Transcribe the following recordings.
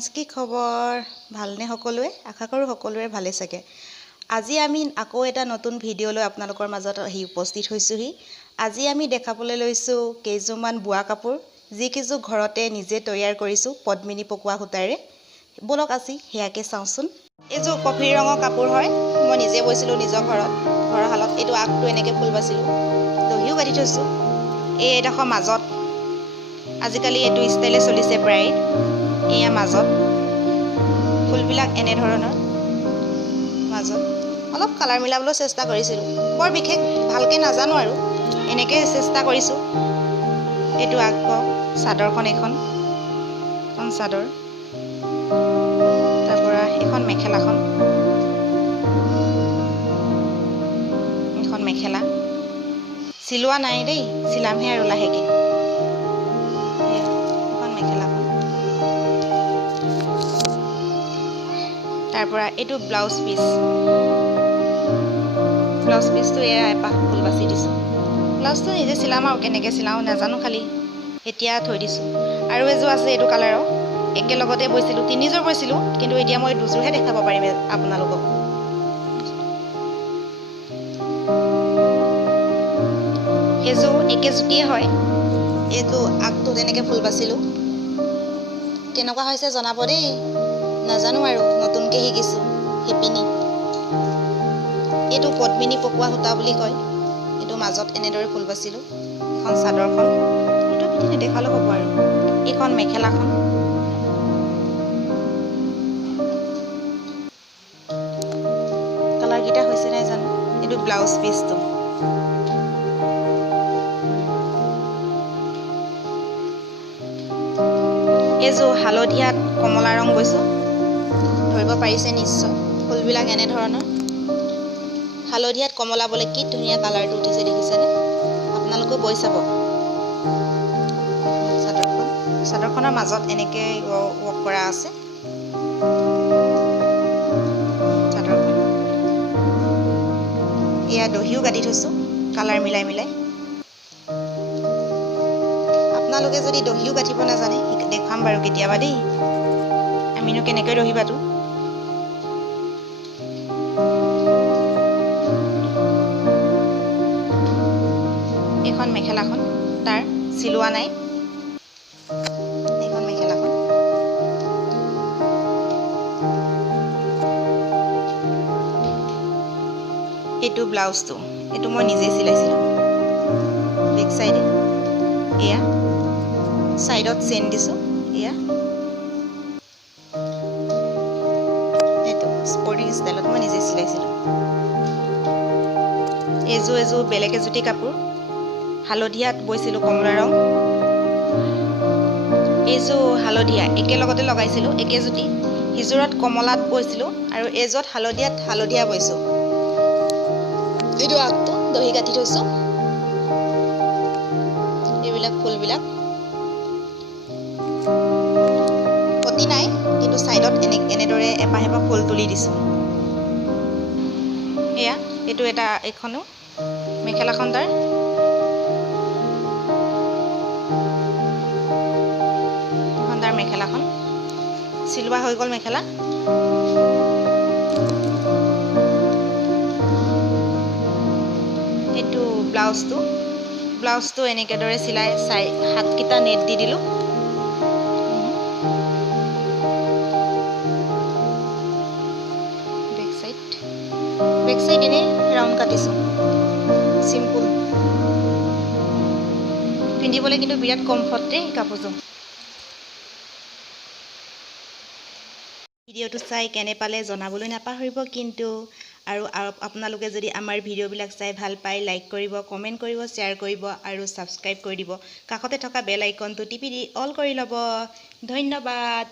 friends কি খবৰ ভালনে সকলোৱে আশা কৰো সকলোৰে ভালে থাকে আজি আমি আকৌ এটা নতুন ভিডিও লৈ আপোনালোকৰ মাজত আহি উপস্থিত হৈছোহি আজি আমি দেখাবলৈ লৈছো কেইজমান বুৱা কাপোৰ যি কিছু ঘৰতে নিজে তৈয়াৰ কৰিছো পদ্মিনী পকোৱা সূতাৰে বলক আজি হেয়াকে চাওঁচোন এজো কফি ৰঙৰ কাপোৰ হয় মই নিজে বৈছিলো নিজৰ ঘৰৰ হালত এটো আগটো এনেকে ফুল বাছিলো দহিও বাটি থৈছো এই এডখৰ মাজত আজিকালি এটো ষ্টাইলে চলিছে প্ৰায় এয়া মাজত ফুলবিলাক এনে ধৰণৰ মাজত অলপ কালাৰ মিলাবলৈ চেষ্টা কৰিছিলো বৰ বিশেষ ভালকে নাজানো আৰু এনেকে চেষ্টা কৰিছো এটো আকৌ চাদৰখন এখন চাদৰ তাৰপৰা এখন মেখেলাখন এখন মেখেলা চিলোৱা নাই দেই চিলামহে আৰু লাহেকে এখন মেখেলাখন তাৰপৰা এটো ব্লাউজ পিচটো এয়া এপাহ ফুল বাছি দিছো ব্লাউজটো নিজে চিলাম আৰু কেনেকে চিলাও নাজানো খালি এতিয়া থৈ দিছো আৰু এজো আছে এটো কালাৰৰ একে লগতে বৈছিলো তিনিজোৰ বৈছিলো কিন্তু এতিয়া মই দুজোৰহে দেখাব পাৰিম আপোনালোকক এজো একে জুটিয়ে হয় এটো আগটো তেনেকে ফুল বাছিলো কেনেকুৱা হৈছে জনাব দেই নাজানো আৰু নতুনকে শিকিছো হেপিনি এটো পদ্মিনী পকোৱা সূতা বুলি কয় এটো মাজত এনেদৰে ফুল বাছিলো এখন চাদৰখন এটো পিঠি নেদেখালো হ'ব আৰু এখন মেখেলাখন কালাৰ গিটা হৈছে নাই জানো এটো ব্লাউজ পিচটো এজো হালধিয়াত কমলা ৰং বৈছো ধৰিব পাৰিছে নিশ্চয় ফুলবিলাক এনে ধৰণৰ হালধিয়াত কমলা বলে কি ধুনীয়া কালাৰটো উঠিছে দেখিছেনে আপোনালোকে বৈ চাব চাদৰখনৰ মাজত এনেকে ৱৰ্ক কৰা আছে চাদৰখন এয়া দহিও গাঠি থৈছো কালাৰ মিলাই আপোনালোকে যদি দহিও গাঠিব নাজানে দেখাম বাৰু কেতিয়াবা দেই আমিনো কেনেকৈ দহি বাটো এখন মেখেলাখন তাৰ চিলোৱা নাই এখন মেখেলাখন এটো ব্লাউজটো এটো মই নিজে চিলাইছিলো বেক সাইডে এয়া সাইডত চেন দিছো এয়া এটো স্পৰ্টিং ষ্টাইলত মই নিজে চিলাইছিলো এজো বেলেগ এজুটি কাপোৰ হালধিয়াত বৈছিলো কমলা ৰং এজো হালধিয়া একে লগতে লগাইছিলো একে জুটি হিজুৰত কমলাত বৈছিলো আৰু এজত হালধিয়া বৈছো এটো আগটো দহি গাঠি থৈছো এইবিলাক ফুলবিলাক পতি নাই কিন্তু সাইডত এনেদৰে এপাহ ফুল তুলি দিছো এয়া এটো এটা এখনো মেখেলাখন তাৰ মেখেলাখন চিলোৱা হৈ গল মেখেলা এটো ব্লাউজটো এনেকে দৰে চিলাই হাতকিটা নেট দি দিলো বেক সাইড এনে ৰাউন্ড কাটিছো সিম্পল পিন্ধিবলৈ কিন্তু বিৰাট কমফৰ্ট দেই কাপোৰটো ভিডিওটো চাই কেনে পালে জনাবলৈ নাপাহৰিব কিন্তু আৰু আপোনালোকে যদি আমাৰ ভিডিওবিলাক চাই ভাল পায় লাইক কৰিব কমেন্ট কৰিব শেয়াৰ কৰিব আৰু সাবস্ক্ৰাইব কৰি দিব কাষতে থকা বেল আইকনটো টিপি দি অল কৰি ল'ব ধন্যবাদ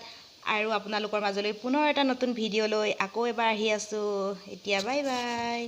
আৰু আপোনালোকৰ মাজলৈ পুনৰ এটা নতুন ভিডিও লৈ আকৌ এবাৰ আহি আছো এতিয়া বাই বাই